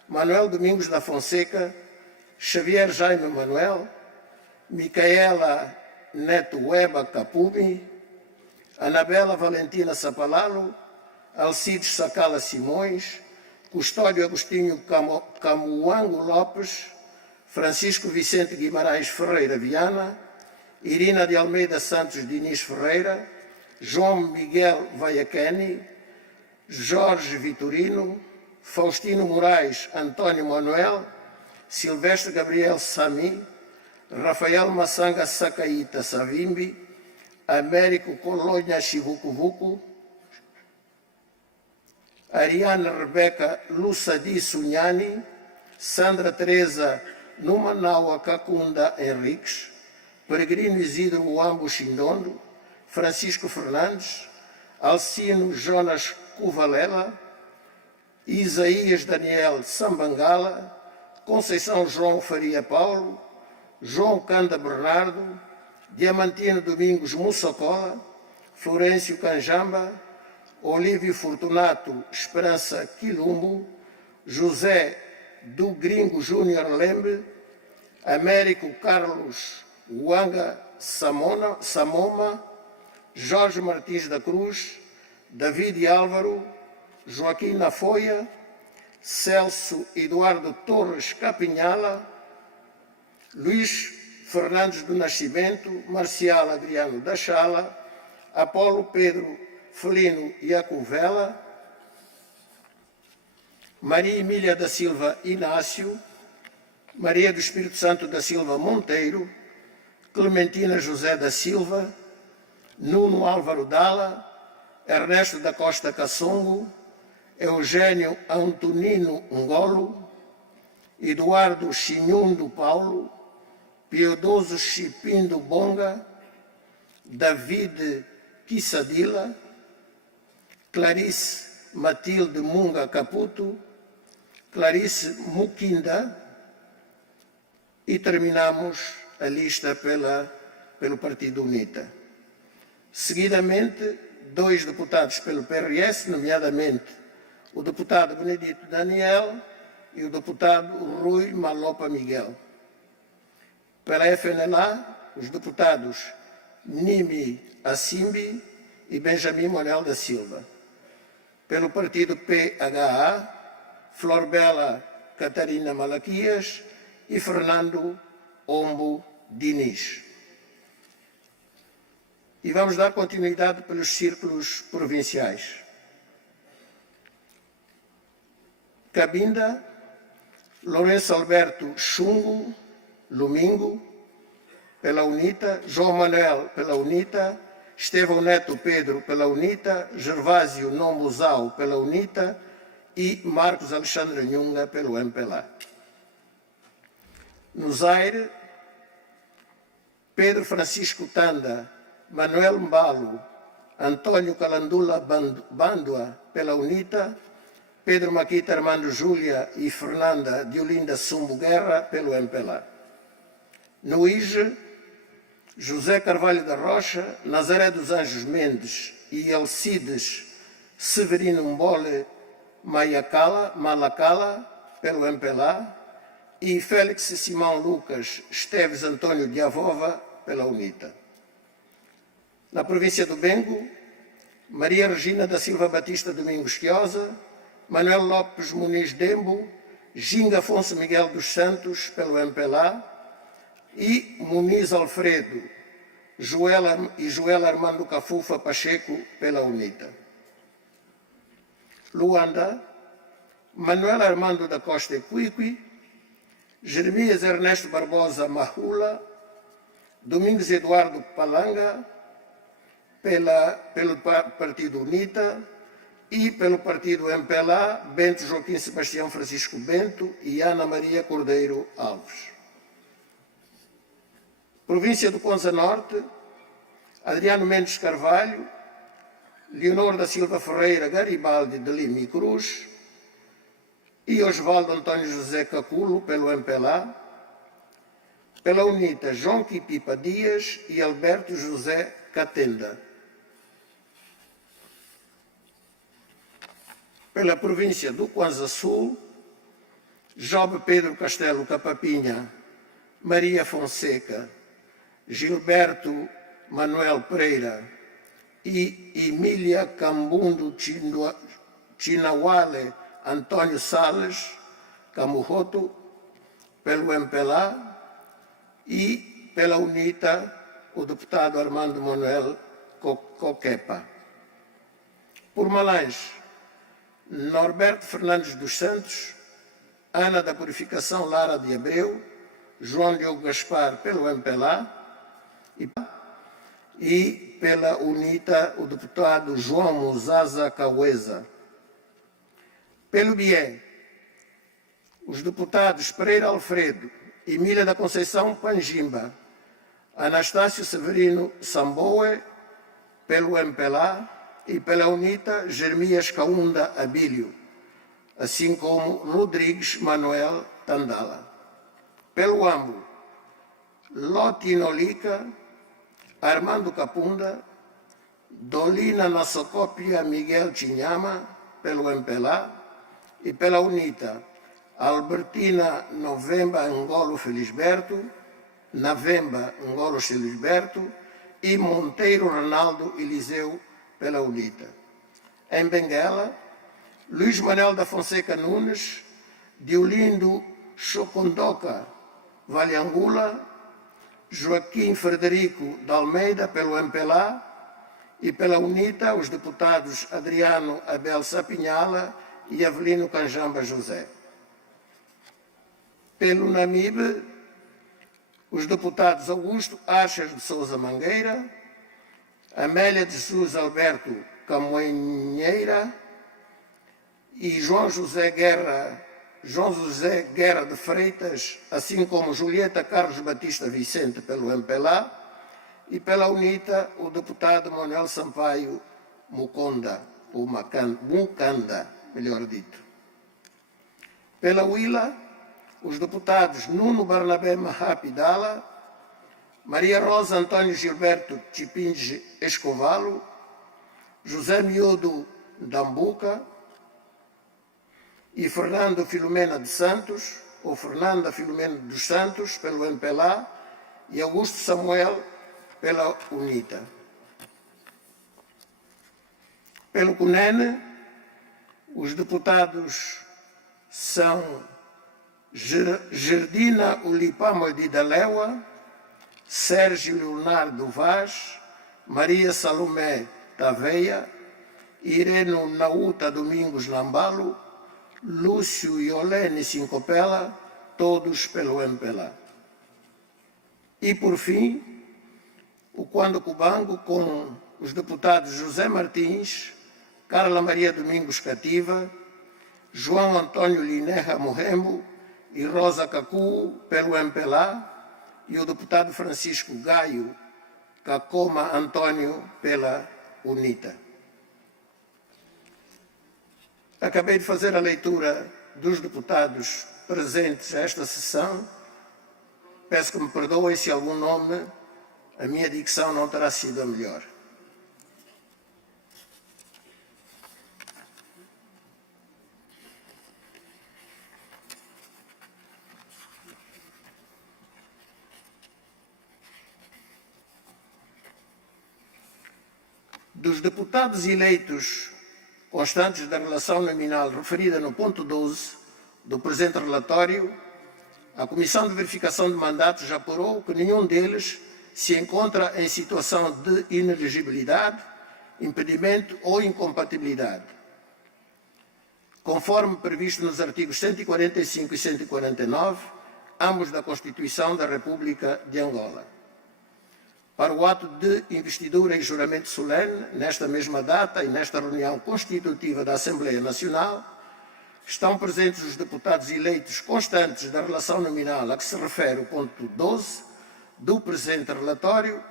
Manuel Domingos da Fonseca, Xavier Jaime Manuel, Micaela Neto Weba Capumi, Anabela Valentina Sapalalo, Alcides Sacala Simões, Custódio Agostinho Camuango Lopes, Francisco Vicente Guimarães Ferreira Viana, Irina de Almeida Santos Diniz Ferreira, João Miguel Vaiacani, Jorge Vitorino, Faustino Moraes Antônio Manuel, Silvestre Gabriel Sami, Rafael Massanga Sacaíta Savimbi, Américo Colônia Chivucuvucu, Ariana Rebeca Lussadi Sunhani, Sandra Teresa Numanaua Cacunda Henriques, Peregrino Isidro Uambo Xindondo, Francisco Fernandes, Alcino Jonas Cuvalela, Isaías Daniel Sambangala, Conceição João Faria Paulo, João Canda Bernardo, Diamantino Domingos Mussocola, Florencio Canjamba, Olívio Fortunato Esperança Quilumbo, José do Gringo Júnior Lembe, Américo Carlos Wanga Samoma, Jorge Martins da Cruz, David Álvaro, Joaquim Nafoia, Celso Eduardo Torres Capinhala, Luís Fernandes do Nascimento, Marcial Adriano da Chala, Apolo Pedro Felino Iacovela, Maria Emília da Silva Inácio, Maria do Espírito Santo da Silva Monteiro, Clementina José da Silva, Nuno Álvaro Dalla, Ernesto da Costa Cassongo, Eugênio Antonino Ngolo, Eduardo Chinhundo Paulo, Piedoso Chipindo Bonga, David Quissadila, Clarice Matilde Munga Caputo, Clarice Muquinda, e terminamos a lista pelo Partido UNITA. Seguidamente, 2 deputados pelo PRS, nomeadamente o deputado Benedito Daniel e o deputado Rui Malopa Miguel. Pela FNLA, os deputados Nimi Assimbi e Benjamin Morel da Silva. Pelo partido PHA, Florbela Catarina Malaquias e Fernando Ombo Diniz. E vamos dar continuidade pelos círculos provinciais. Cabinda, Lourenço Alberto Chungo Lumingo, pela UNITA, João Manuel pela UNITA, Estevão Neto Pedro pela UNITA, Gervásio Nombuzau pela UNITA e Marcos Alexandre Nhunga pelo MPLA. No Zaire, Pedro Francisco Tanda, Manuel Mbalo, Antônio Calandula Bandua pela UNITA, Pedro Maquita Armando Júlia e Fernanda Diolinda Sumbo Guerra pelo MPLA. No IGE, José Carvalho da Rocha, Nazaré dos Anjos Mendes e Alcides Severino Mbole Malacala pelo MPLA e Félix Simão Lucas Esteves Antônio Diavova pela UNITA. Na província do Bengo, Maria Regina da Silva Batista Domingos Quiosa, Manuel Lopes Muniz Dembo, Ginga Afonso Miguel dos Santos pelo MPLA e Muniz Alfredo Joel Armando Cafufa Pacheco pela UNITA. Luanda, Manuel Armando da Costa Equiqui, Jeremias Ernesto Barbosa Mahula, Domingos Eduardo Palanga, pelo Partido UNITA e pelo Partido MPLA, Bento Joaquim Sebastião Francisco Bento e Ana Maria Cordeiro Alves. Província do Conza Norte, Adriano Mendes Carvalho, Leonor da Silva Ferreira Garibaldi de Lima e Cruz e Osvaldo Antônio José Caculo pelo MPLA, pela UNITA João Quipipa Dias e Alberto José Catenda. Pela província do Kwanza Sul, Job Pedro Castelo Capapinha, Maria Fonseca, Gilberto Manuel Pereira e Emília Cambundo Chinawale Antônio Salles Camurroto, pelo MPLA, e pela UNITA, o deputado Armando Manuel Coquepa. Por Malange, Norberto Fernandes dos Santos, Ana da Purificação Lara de Abreu, João Diogo Gaspar pelo MPLA e pela UNITA o deputado João Muzaza Caueza. Pelo BIE, os deputados Pereira Alfredo, Emília da Conceição Panjimba, Anastácio Severino Samboe, pelo MPLA, e pela UNITA Jeremias Kaunda Abílio, assim como Rodrigues Manuel Tandala. Pelo AMBO, Loti Nolica, Armando Capunda, Dolina Nassocópia Miguel Chinhama, pelo MPLA, e pela UNITA, Albertina Novemba Angolo Felisberto, Navemba Angolo Felisberto e Monteiro Ronaldo Eliseu pela UNITA. Em Benguela, Luís Manuel da Fonseca Nunes, Diolindo Chocondoca Valhangula, Joaquim Frederico de Almeida pelo MPLA e pela UNITA os deputados Adriano Abel Sapinhala e Avelino Canjamba José. Pelo NAMIB, os deputados Augusto Archas de Souza Mangueira, Amélia de Jesus Alberto Camoenheira e João José Guerra de Freitas, assim como Julieta Carlos Batista Vicente pelo MPLA e pela UNITA o deputado Manuel Sampaio Muconda, ou Mucanda, melhor dito. Pela UILA, os deputados Nuno Barnabé Mahapidala, Maria Rosa Antônio Gilberto Chipinge Escovalo, José Miúdo Dambuca e Fernando Filomena de Santos, ou Fernanda Filomena dos Santos, pelo MPLA, e Augusto Samuel, pela UNITA. Pelo CUNEN, os deputados são Gerdina Ulipamo de Dalewa, Sérgio Leonardo Vaz, Maria Salomé Taveia, Ireno Nauta Domingos Lambalo, Lúcio Iolene Sincopela, todos pelo MPLA. E, por fim, o Quando Cubango, com os deputados José Martins, Carla Maria Domingos Cativa, João Antônio Linerra Morrembo e Rosa Cacu, pelo MPLA, e o deputado Francisco Gaio Cacoma Antônio, pela UNITA. Acabei de fazer a leitura dos deputados presentes a esta sessão. Peço que me perdoem se algum nome, a minha dicção não terá sido a melhor. Dos deputados eleitos constantes da relação nominal referida no ponto 12 do presente relatório, a Comissão de Verificação de Mandatos já apurou que nenhum deles se encontra em situação de inelegibilidade, impedimento ou incompatibilidade, conforme previsto nos artigos 145 e 149, ambos da Constituição da República de Angola. Para o ato de investidura e juramento solene, nesta mesma data e nesta reunião constitutiva da Assembleia Nacional, estão presentes os deputados eleitos constantes da relação nominal a que se refere o ponto 12 do presente relatório,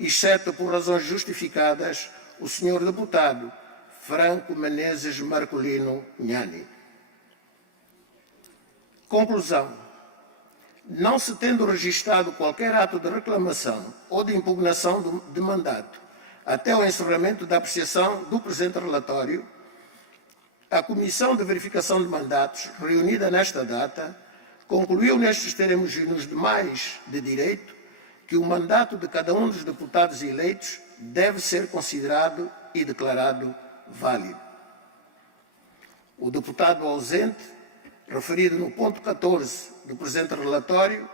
exceto por razões justificadas o senhor deputado Franco Menezes Marcolino Nhani. Conclusão. Não se tendo registrado qualquer ato de reclamação ou de impugnação de mandato até o encerramento da apreciação do presente relatório, a Comissão de Verificação de Mandatos, reunida nesta data, concluiu nestes termos e nos demais de direito que o mandato de cada um dos deputados eleitos deve ser considerado e declarado válido. O deputado ausente, referido no ponto 14 do presente relatório,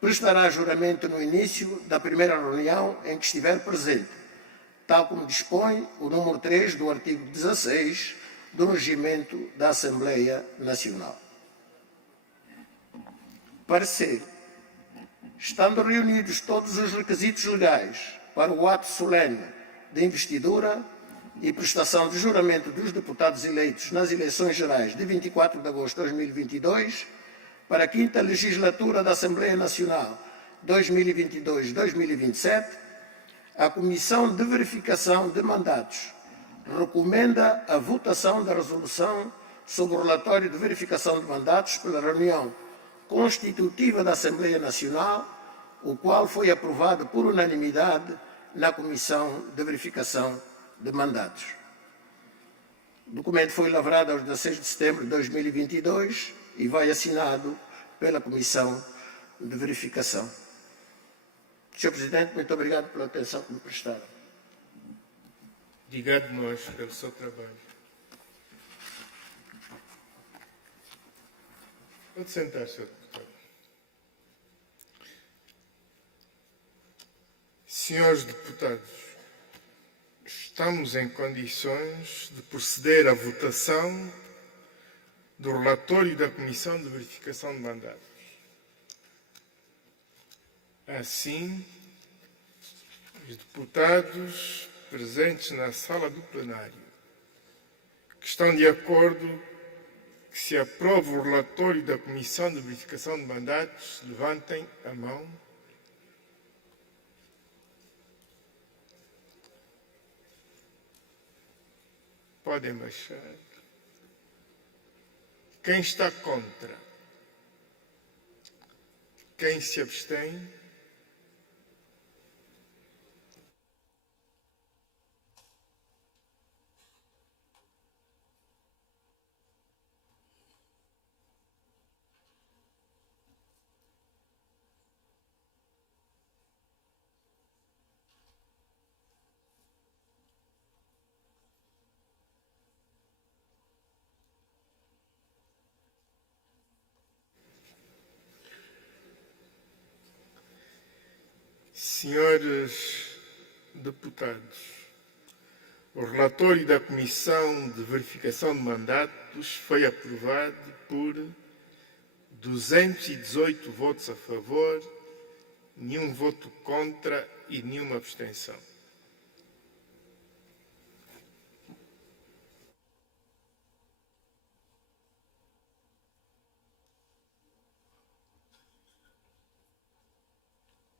prestará juramento no início da primeira reunião em que estiver presente, tal como dispõe o número 3 do artigo 16 do Regimento da Assembleia Nacional. Parecer. Estando reunidos todos os requisitos legais para o ato solene de investidura e prestação de juramento dos deputados eleitos nas eleições gerais de 24 de agosto de 2022, para a 5ª legislatura da Assembleia Nacional 2022-2027, a Comissão de Verificação de Mandatos recomenda a votação da resolução sobre o relatório de verificação de mandatos pela reunião constitutiva da Assembleia Nacional, o qual foi aprovado por unanimidade na Comissão de Verificação de Mandatos. O documento foi lavrado aos 16 de setembro de 2022 e vai assinado pela Comissão de Verificação. Sr. Presidente, muito obrigado pela atenção que me prestaram. Obrigado nós pelo seu trabalho. Pode sentar, Sr. Deputado. Senhores deputados, estamos em condições de proceder à votação do relatório da Comissão de Verificação de Mandatos. Assim, os deputados presentes na sala do plenário que estão de acordo que se aprove o relatório da Comissão de Verificação de Mandatos, levantem a mão. Podem baixar. Quem está contra? Quem se abstém? Senhores deputados, o relatório da Comissão de Verificação de Mandatos foi aprovado por 218 votos a favor, nenhum voto contra e nenhuma abstenção.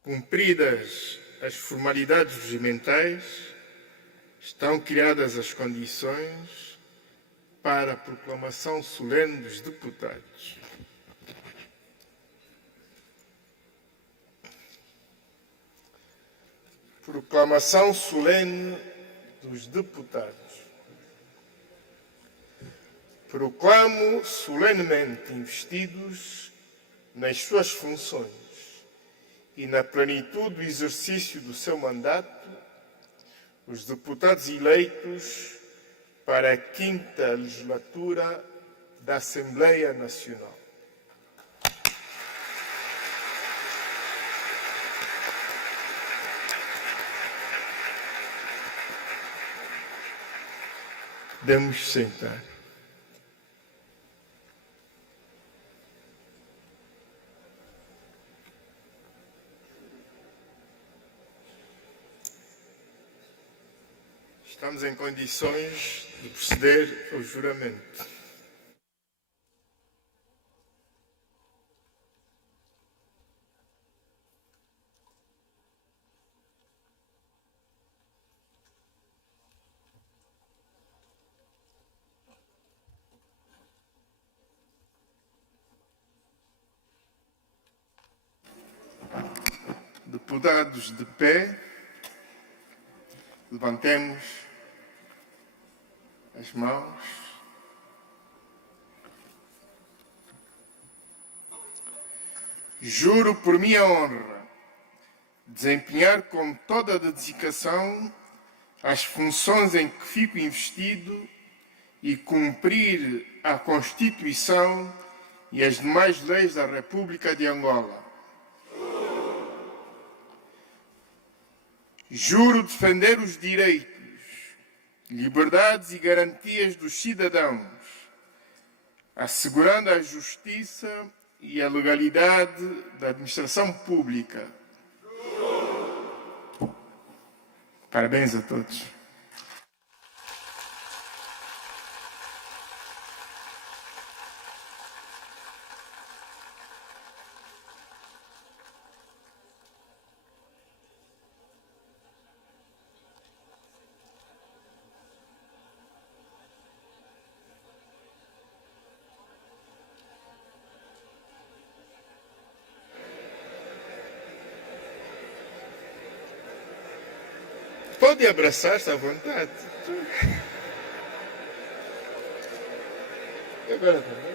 Cumpridas as formalidades regimentais, estão criadas as condições para a proclamação solene dos deputados. Proclamação solene dos deputados. Proclamo solenemente investidos nas suas funções e na plenitude do exercício do seu mandato, os deputados eleitos para a 5ª legislatura da Assembleia Nacional. Podemos sentar. Estamos em condições de proceder ao juramento. Deputados de pé, levantemos as mãos. Juro por minha honra desempenhar com toda a dedicação as funções em que fico investido e cumprir a Constituição e as demais leis da República de Angola. Juro defender os direitos, liberdades e garantias dos cidadãos, assegurando a justiça e a legalidade da administração pública. Parabéns a todos. Pode abraçar-se à vontade. Agora também.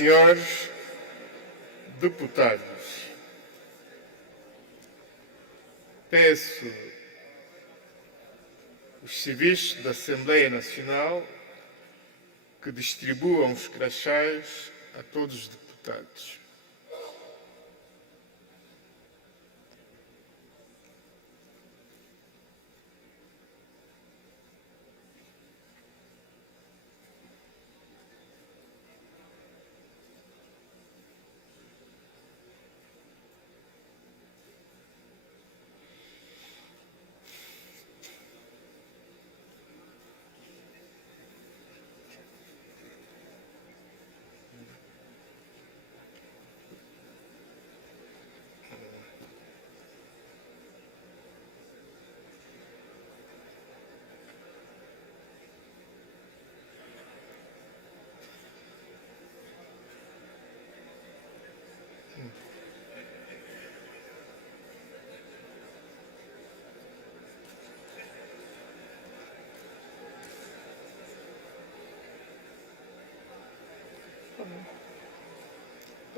Senhores deputados, peço os serviços da Assembleia Nacional que distribuam os crachás a todos os deputados.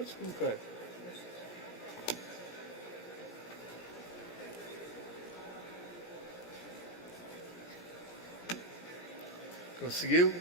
Pode colocar. Conseguiu?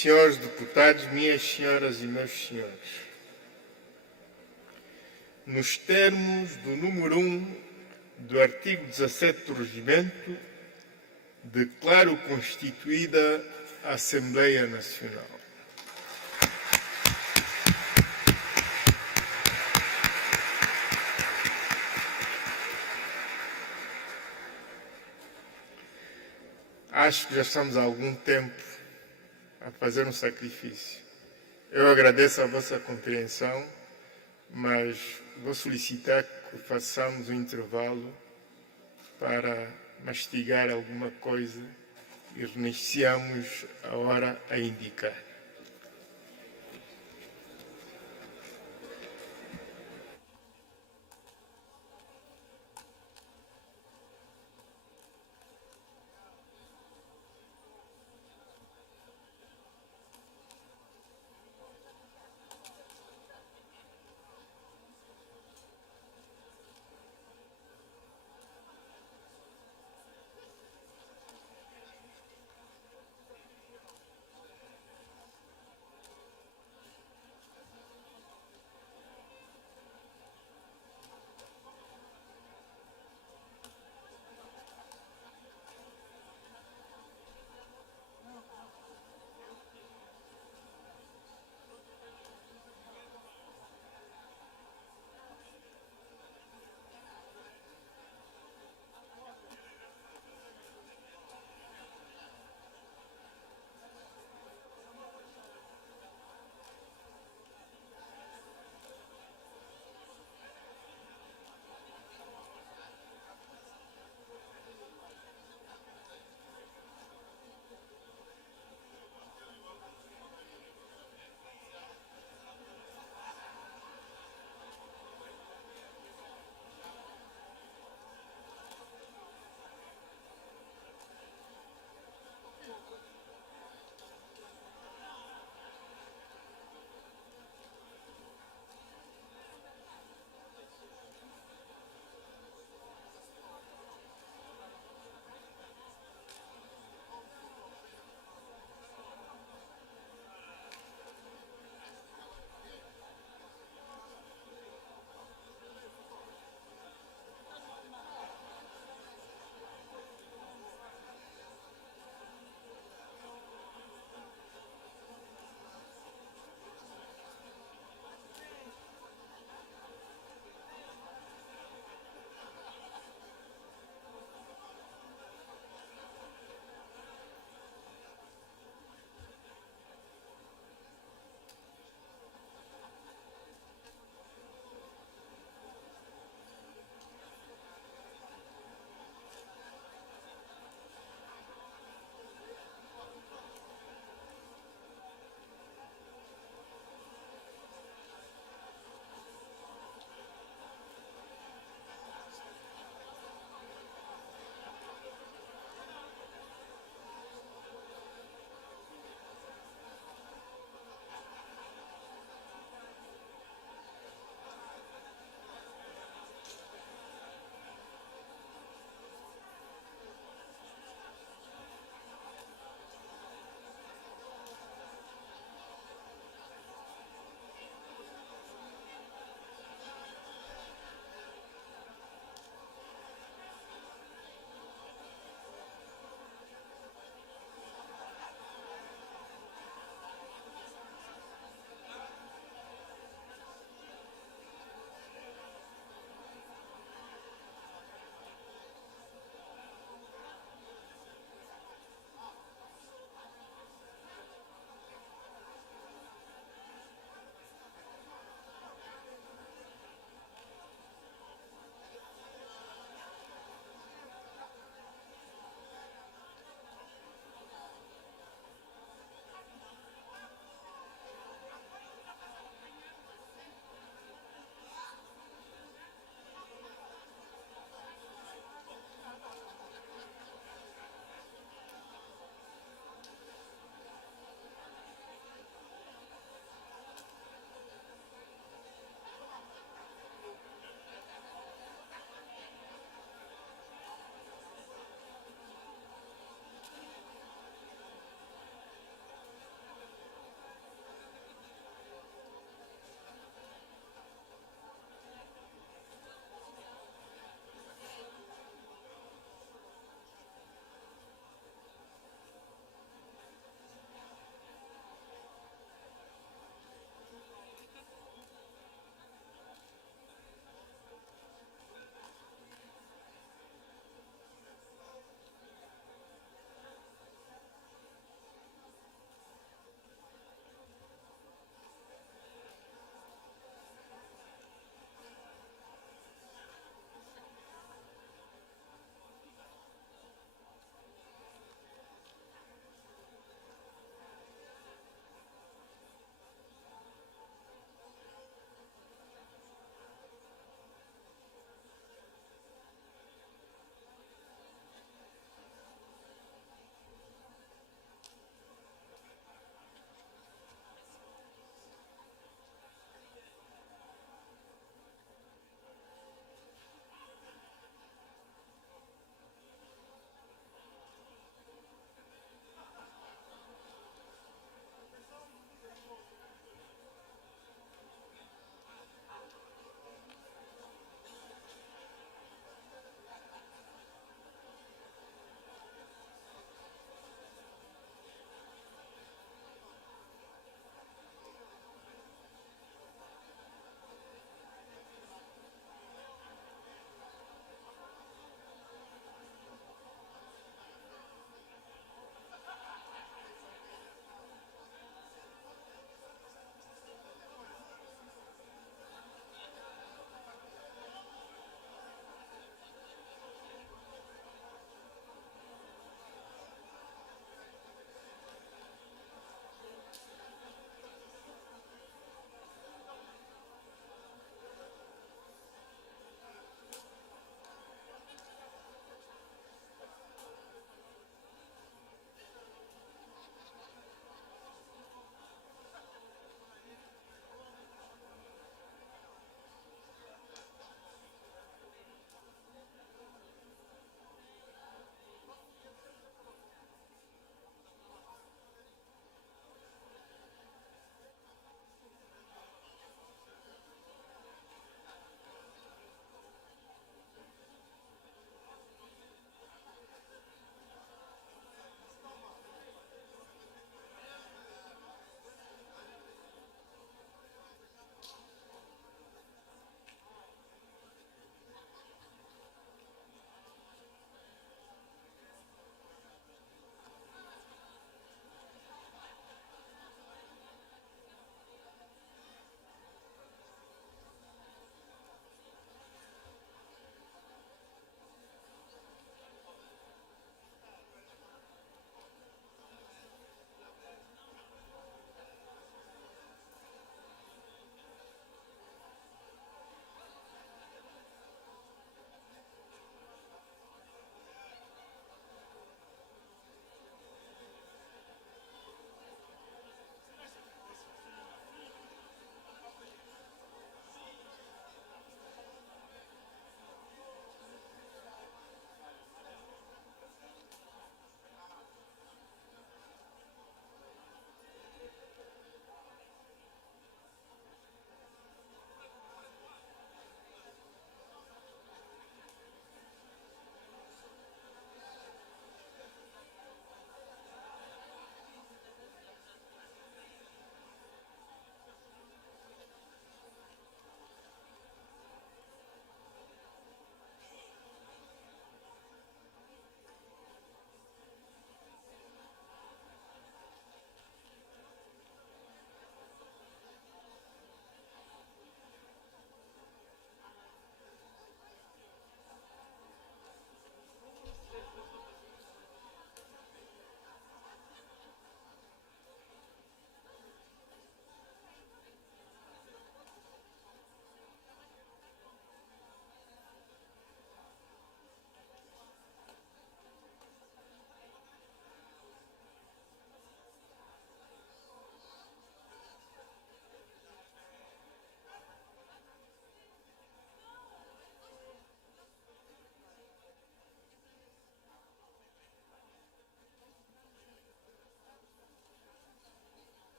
Senhores deputados, minhas senhoras e meus senhores, nos termos do número 1 do artigo 17 do Regimento, declaro constituída a Assembleia Nacional. Acho que já estamos há algum tempo a fazer um sacrifício. Eu agradeço a vossa compreensão, mas vou solicitar que façamos um intervalo para mastigar alguma coisa e reiniciamos a hora a indicar.